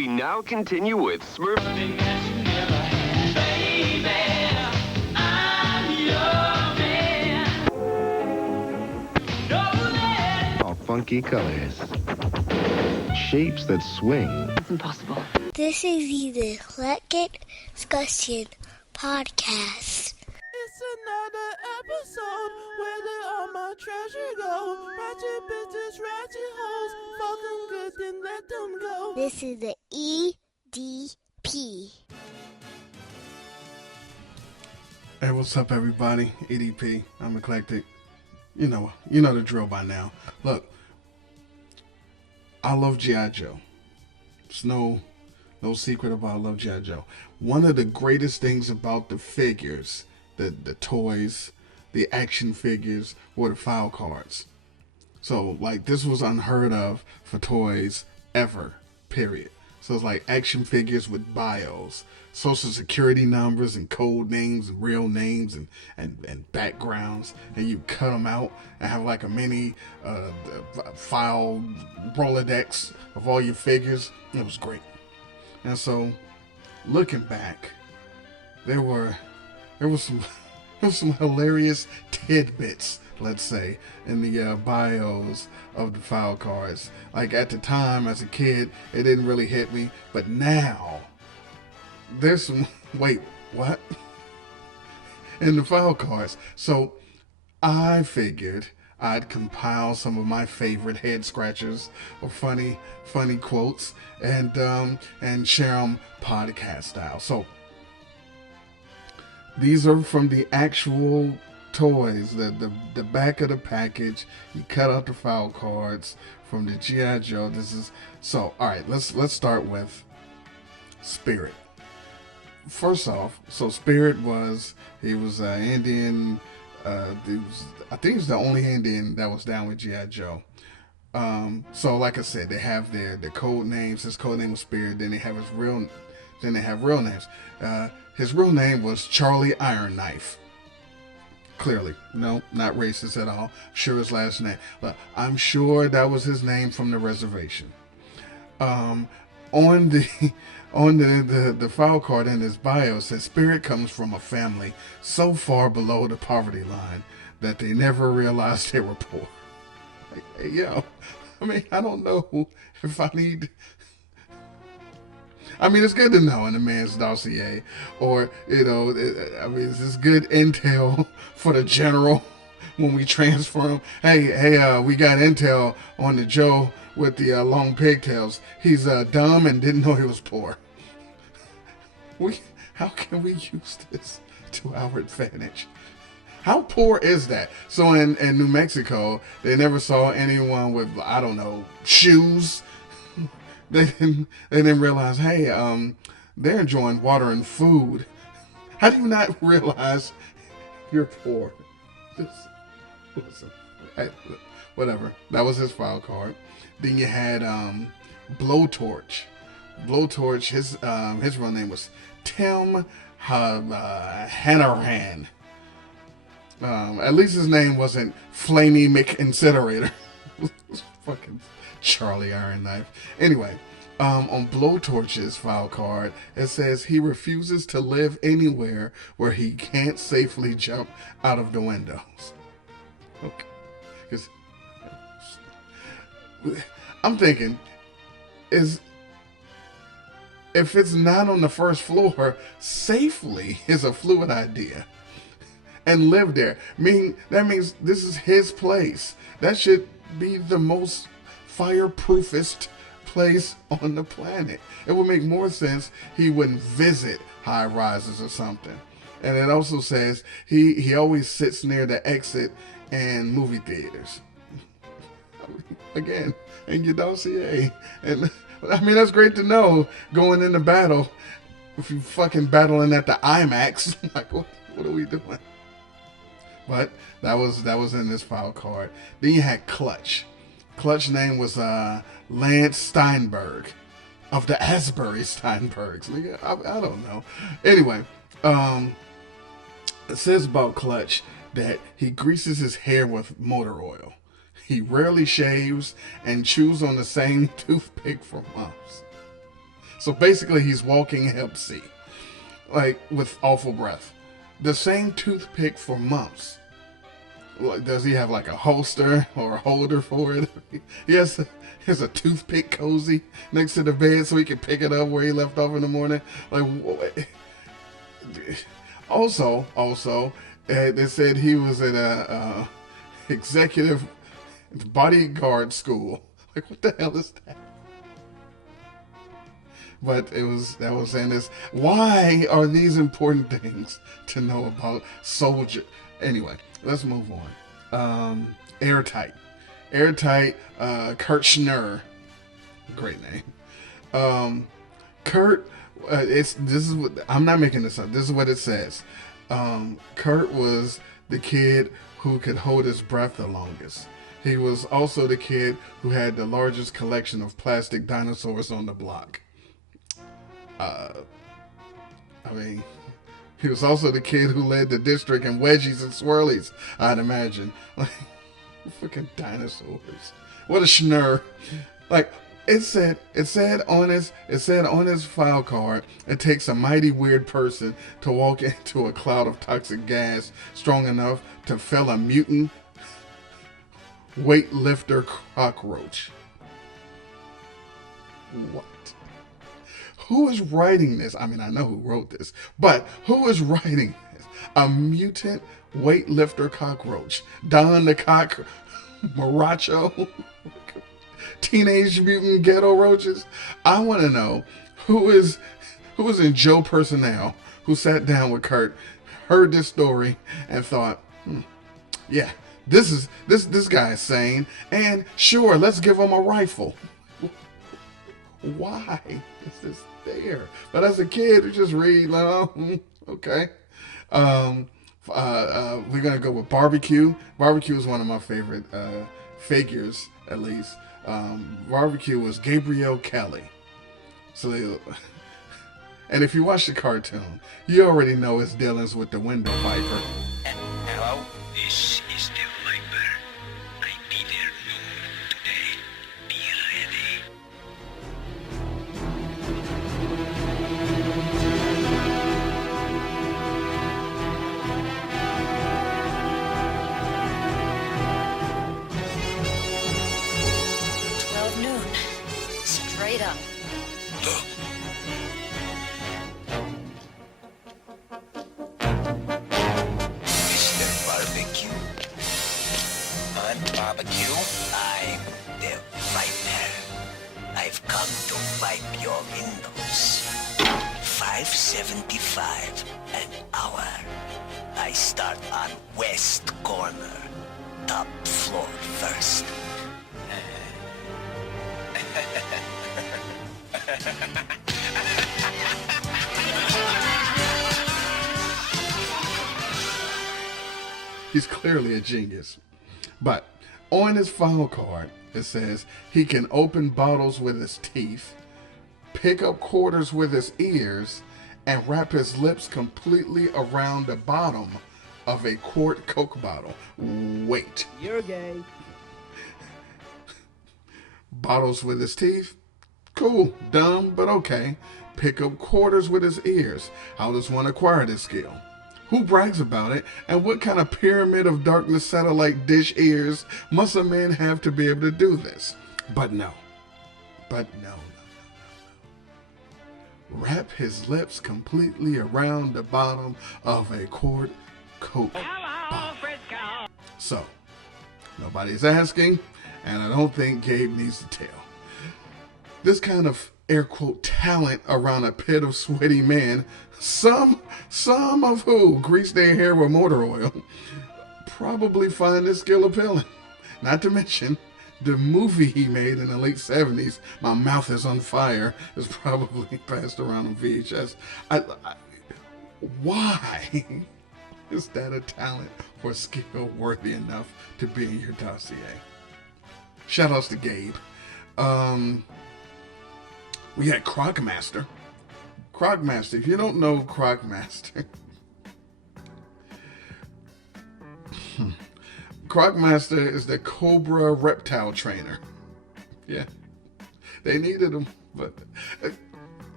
We now continue with Smurf. All funky colors. Shapes that swing. It's impossible. This is the Eclectic Discussion Podcast. It's another episode where did all my treasure go? Ratchet bitches, ratchet hoes, fuck them good, then let them go. This is the EDP. Hey, what's up, everybody? EDP. I'm Eclectic. You know the drill by now. Look, I love G.I. Joe. It's no secret about I love G.I. Joe. One of the greatest things about the figures, the toys, the action figures, were the file cards. So, like, this was unheard of for toys ever, period. So it's like action figures with bios, social security numbers and code names and real names and backgrounds, and you cut them out and have like a mini file Rolodex of all your figures. It was great. And so, looking back, there was some hilarious tidbits, let's say, in the bios of the file cards. Like, at the time, as a kid, it didn't really hit me, but now there's some wait, what? In the file cards. So I figured I'd compile some of my favorite head scratchers or funny quotes and share them podcast style. So these are from the actual toys, the back of the package. You cut out the file cards from the G.I. Joe. This is so. All right, let's start with Spirit. First off, so Spirit was Indian. I think he was the only Indian that was down with G.I. Joe. So like I said, they have their code names. His code name was Spirit. Then they have real names. His real name was Charlie Iron Knife. Clearly, no, not racist at all. Sure, his last name, but I'm sure that was his name from the reservation. On the file card in his bio says Spirit comes from a family so far below the poverty line that they never realized they were poor. Like, hey, yo, I mean, I don't know if I need. I mean, it's good to know in a man's dossier, or, I mean, this is good intel for the general when we transfer him. Hey, we got intel on the Joe with the long pigtails. He's dumb and didn't know he was poor. How can we use this to our advantage? How poor is that? So in New Mexico, they never saw anyone with, I don't know, shoes. They didn't realize, hey, they're enjoying water and food. How do you not realize you're poor? Listen, whatever. That was his file card. Then you had Blowtorch. Blowtorch, his real name was Tim Hanrahan. At least his name wasn't Flamey McIncinerator. Fucking Charlie Iron Knife. Anyway, on Blowtorch's file card, it says he refuses to live anywhere where he can't safely jump out of the windows. Okay. 'Cause I'm thinking, if it's not on the first floor, safely is a fluid idea. And live there. That means this is his place. That should be the most fireproofest place on the planet. It would make more sense he wouldn't visit high rises or something. And it also says he always sits near the exit in movie theaters. Again, in your dossier. And I mean, that's great to know going into battle. If you fucking battling at the IMAX, like what are we doing? But that was in this file card. Then you had Clutch. Clutch name was Lance Steinberg of the Asbury Steinbergs. I don't know. Anyway, it says about Clutch that he greases his hair with motor oil. He rarely shaves and chews on the same toothpick for months. So basically, he's walking Hep C, like with awful breath. The same toothpick for mumps. Like, does he have like a holster or a holder for it? He has a toothpick cozy next to the bed so he can pick it up where he left off in the morning. Like, also, they said he was at a executive bodyguard school. Like, what the hell is that? But that was saying this. Why are these important things to know about soldier? Anyway, let's move on. Airtight, Kurt Schnurr, great name. Kurt, I'm not making this up. This is what it says. Kurt was the kid who could hold his breath the longest. He was also the kid who had the largest collection of plastic dinosaurs on the block. He was also the kid who led the district in wedgies and swirlies, I'd imagine. Like, freaking dinosaurs. What a schnurr. Like, it said on his file card, it takes a mighty weird person to walk into a cloud of toxic gas strong enough to fell a mutant weightlifter cockroach. What? Who is writing this? I mean, I know who wrote this, but who is writing this? A mutant weightlifter cockroach. Don the Cock Maracho? Teenage Mutant Ghetto Roaches? I want to know who is in Joe Personnel who sat down with Kurt, heard this story, and thought, yeah, this guy is sane, and sure, let's give him a rifle. Why is this there? But as a kid, you just read, like, oh, okay. We're gonna go with Barbecue. Barbecue is one of my favorite figures, at least. Barbecue was Gabrielle Kelly. So and if you watch the cartoon, you already know his dealings with the window viper. Hello? This is the Viper. I'll be there noon today. Be ready. Straight up. Mr. Barbecue. On barbecue, I'm the Viper. I've come to wipe your windows. $5.75 an hour. I start on west corner. Top floor first. He's clearly a genius. But on his file card, it says he can open bottles with his teeth, pick up quarters with his ears, and wrap his lips completely around the bottom of a quart Coke bottle. Wait. You're gay. Bottles with his teeth? Cool. Dumb, but okay. Pick up quarters with his ears. How does one acquire this skill? Who brags about it? And what kind of pyramid of darkness satellite dish ears must a man have to be able to do this? But no. Wrap his lips completely around the bottom of a quart Coke bottle. So, nobody's asking, and I don't think Gabe needs to tell. This kind of air quote talent around a pit of sweaty men, some of who grease their hair with motor oil, probably find this skill appealing. Not to mention, the movie he made in the late 70s, My Mouth is on Fire, is probably passed around on VHS. Why is that a talent or skill worthy enough to be in your dossier? Shout outs to Gabe. We had Crocmaster. Crocmaster, if you don't know Crocmaster, Crocmaster is the Cobra reptile trainer. Yeah, they needed him, but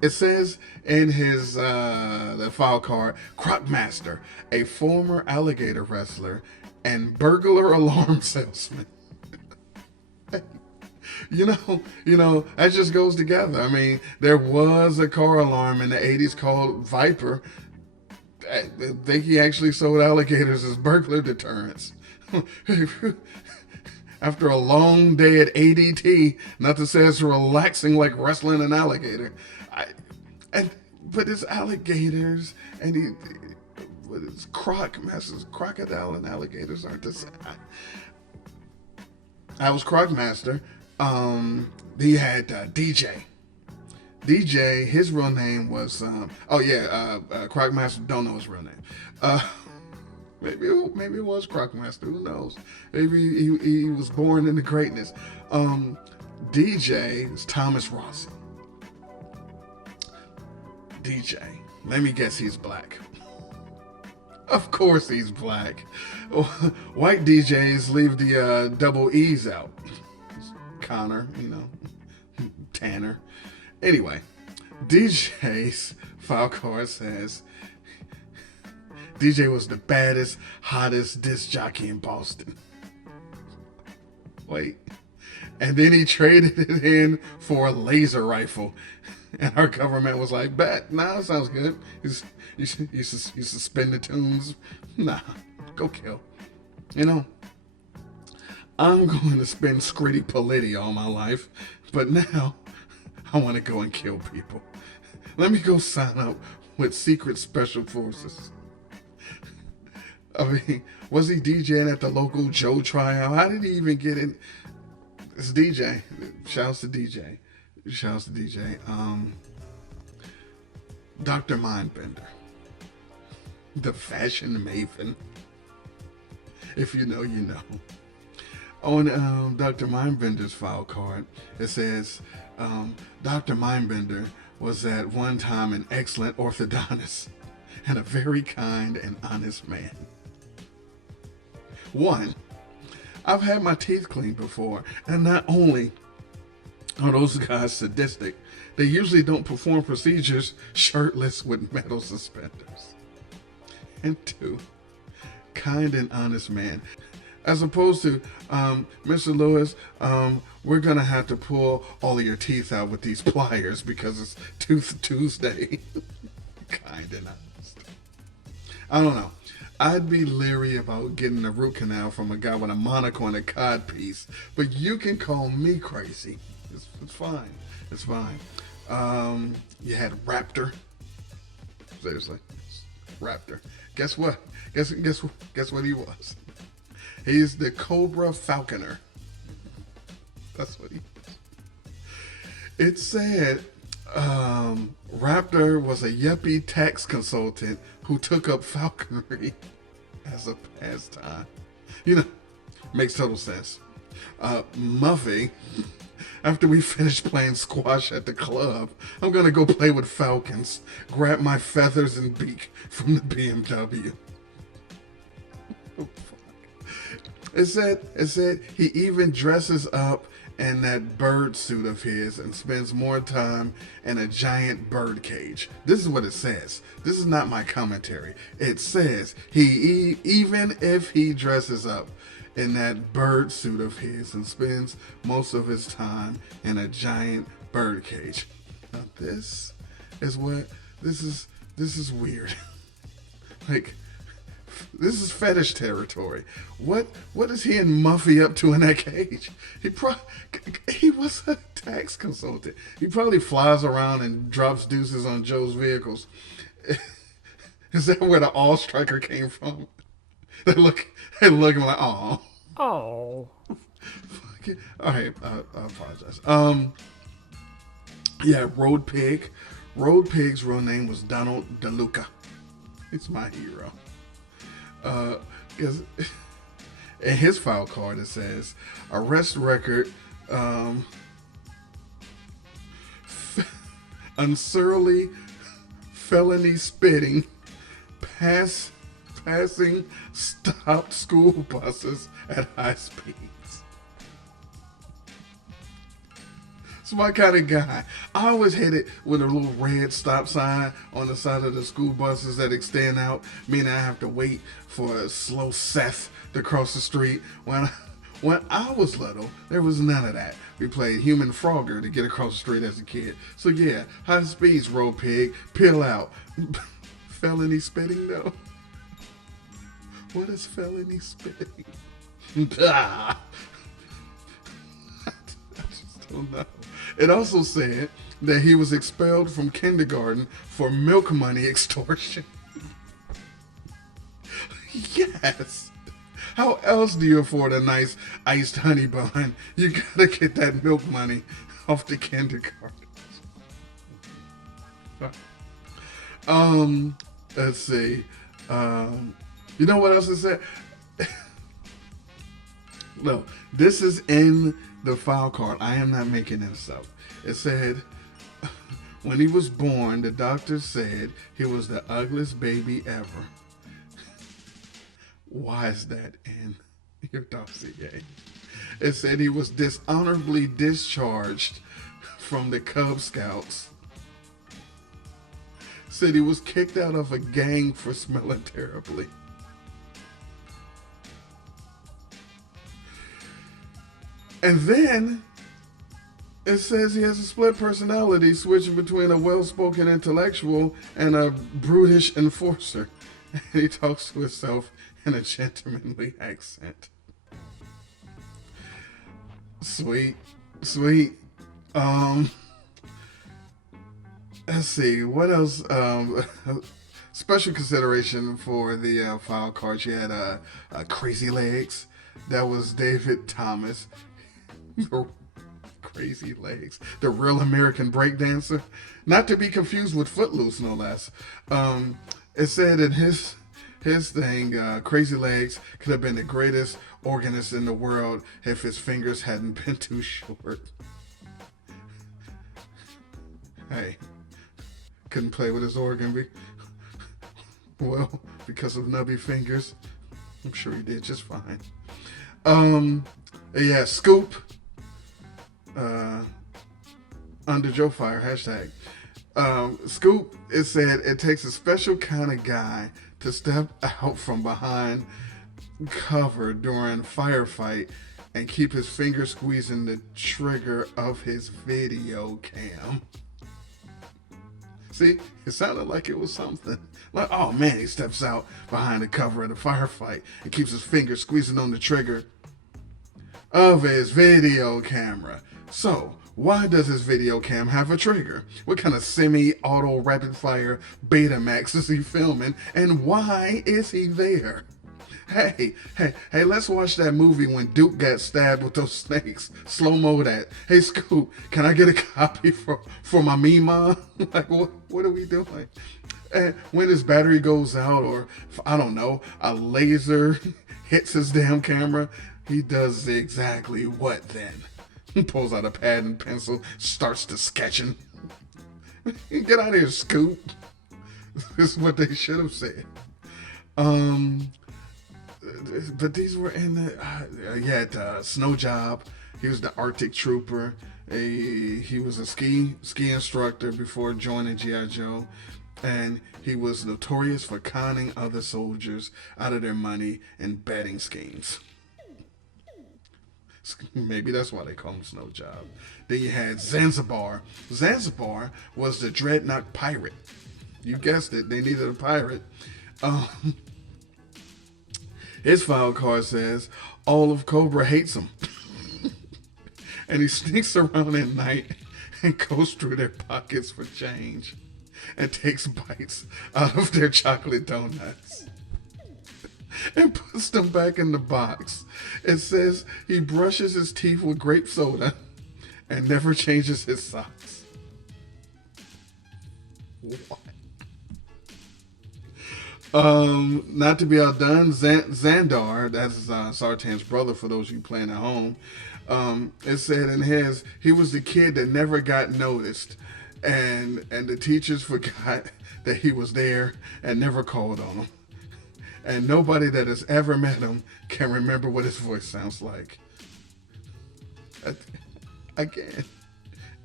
It says in his the file card, Crockmaster, a former alligator wrestler and burglar alarm salesman. You know, that just goes together. I mean, there was a car alarm in the 80s called Viper. I think he actually sold alligators as burglar deterrents. After a long day at ADT, not to say it's relaxing like wrestling an alligator. But it's alligators, and it's Crockmasters. Crocodile and alligators aren't the same. I was Crockmaster. He had DJ. DJ, his real name was, Crockmaster, don't know his real name. Maybe it was Crockmaster, who knows? Maybe he was born into greatness. DJ is Thomas Rossi. DJ, let me guess he's black. Of course he's black. White DJs leave the double E's out. Connor, Tanner. Anyway, DJ's file card says DJ was the baddest, hottest disc jockey in Boston. Wait. And then he traded it in for a laser rifle. And our government was like, bet, nah, that sounds good. You suspend the tunes. Nah, go kill. I'm going to spend Scritti Politti all my life, but now I want to go and kill people. Let me go sign up with Secret Special Forces. I mean, was he DJing at the local Joe tryout? How did he even get in? It's DJ. Shouts to DJ. Dr. Mindbender. The fashion maven. If you know, you know. On Dr. Mindbender's file card, it says, Dr. Mindbender was at one time an excellent orthodontist and a very kind and honest man. 1, I've had my teeth cleaned before, and not only are those guys sadistic, they usually don't perform procedures shirtless with metal suspenders. And 2, kind and honest man. As opposed to, Mr. Lewis, we're going to have to pull all of your teeth out with these pliers because it's Tooth Tuesday. Kind and honest. I don't know. I'd be leery about getting a root canal from a guy with a monocle and a codpiece, but you can call me crazy. It's fine. It's fine. You had Raptor. Seriously. Raptor. Guess what? Guess what he was? He's the Cobra Falconer. That's what he is. It said Raptor was a yuppie tax consultant who took up falconry as a pastime. Makes total sense. Muffy, after we finish playing squash at the club, I'm going to go play with falcons, grab my feathers and beak from the BMW. It said he even dresses up in that bird suit of his and spends more time in a giant bird cage. This is what it says. This is not my commentary. It says even if he dresses up in that bird suit of his and spends most of his time in a giant bird cage. Now this is weird. Like, this is fetish territory. What is he and Muffy up to in that cage? He was a tax consultant. He probably flies around and drops deuces on Joe's vehicles. Is that where the All Striker came from? They look like, oh. Oh. All right, I apologize. Yeah, Road Pig. Road Pig's real name was Donald DeLuca. He's my hero. Because in his file card it says arrest record, unsurly felony spitting, passing stopped school buses at high speeds. It's my kind of guy. I always hate it with a little red stop sign on the side of the school buses that extend out, meaning I have to wait for a slow Seth to cross the street. When I was little, there was none of that. We played human Frogger to get across the street as a kid. So yeah, high speeds, roll pig, peel out. Felony spitting though? What is felony spitting? I just don't know. It also said that he was expelled from kindergarten for milk money extortion. Yes. How else do you afford a nice iced honey bun? You gotta get that milk money off the kindergarten. Let's see. You know what else it said? No, this is in the file card. I am not making this up. It said, when he was born, the doctor said he was the ugliest baby ever. Why is that in your dossier? It said he was dishonorably discharged from the Cub Scouts. Said he was kicked out of a gang for smelling terribly. And then it says he has a split personality, switching between a well-spoken intellectual and a brutish enforcer. And he talks to himself in a gentlemanly accent. Sweet. Let's see, what else? Special consideration for the file card. She had Crazy Legs. That was David Thomas. Crazy Legs, the real American breakdancer, not to be confused with Footloose, no less. It said in his thing, Crazy Legs could have been the greatest organist in the world if his fingers hadn't been too short. Hey, couldn't play with his organ. Well, because of nubby fingers. I'm sure he did just fine. Yeah, Scoop. Under Joe Fire, hashtag. Scoop, it said it takes a special kind of guy to step out from behind cover during firefight and keep his finger squeezing the trigger of his video cam. See, it sounded like it was something. Like, oh man, he steps out behind the cover of the firefight and keeps his finger squeezing on the trigger of his video camera. So, why does his video cam have a trigger? What kind of semi-auto rapid-fire Betamax is he filming? And why is he there? Hey, let's watch that movie when Duke got stabbed with those snakes. Slow-mo that. Hey, Scoop, can I get a copy for my Mima? Like, what are we doing? And when his battery goes out, or, I don't know, a laser hits his damn camera, he does exactly what then? He pulls out a pad and pencil, starts to sketching. Get out of here, Scoop. This is what they should have said. But these were in the Snow Job. He was the Arctic Trooper. He was a ski instructor before joining G.I. Joe, and he was notorious for conning other soldiers out of their money and betting schemes. Maybe that's why they call him Snow Job. Then you had Zanzibar. Zanzibar was the dreadnought pirate. You guessed it. They needed a pirate. His file card says all of Cobra hates him. And he sneaks around at night and goes through their pockets for change and takes bites out of their chocolate donuts and puts them back in the box. It says he brushes his teeth with grape soda and never changes his socks. What? Not to be outdone, Xandar, that's Sartan's brother for those of you playing at home, it said in his, he was the kid that never got noticed, and the teachers forgot that he was there and never called on him. And nobody that has ever met him can remember what his voice sounds like. Again,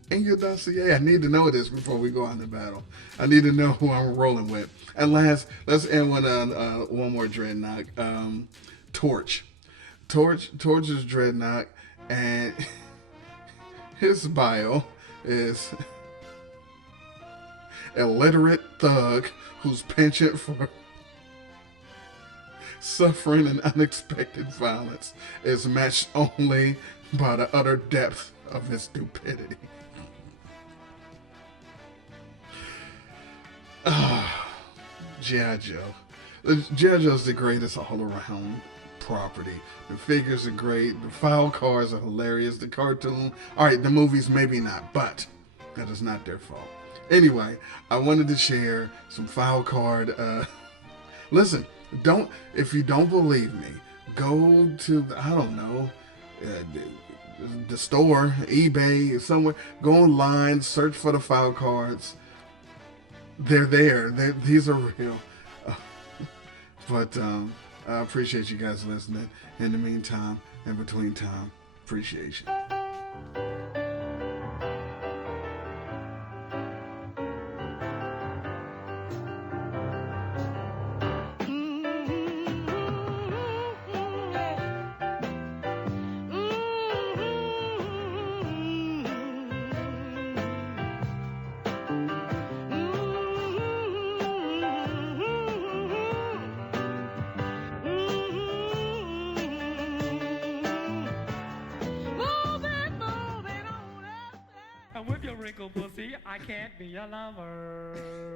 in your dossier. I need to know this before we go on to battle. I need to know who I'm rolling with. And last, let's end with one more dreadnought. Torch. Torch is dreadnought, and his bio is illiterate thug whose penchant for suffering and unexpected violence is matched only by the utter depth of his stupidity. G.I. Joe. G.I. Joe's the greatest all-around property. The figures are great. The file cards are hilarious. The cartoon, alright, the movies maybe not, but that is not their fault. Anyway, I wanted to share some file card. Listen, if you don't believe me, go to, I don't know, the store, eBay, somewhere. Go online, search for the file cards. They're there. These are real. But I appreciate you guys listening. In the meantime, in between time, appreciation. And with your wrinkled pussy, I can't be your lover.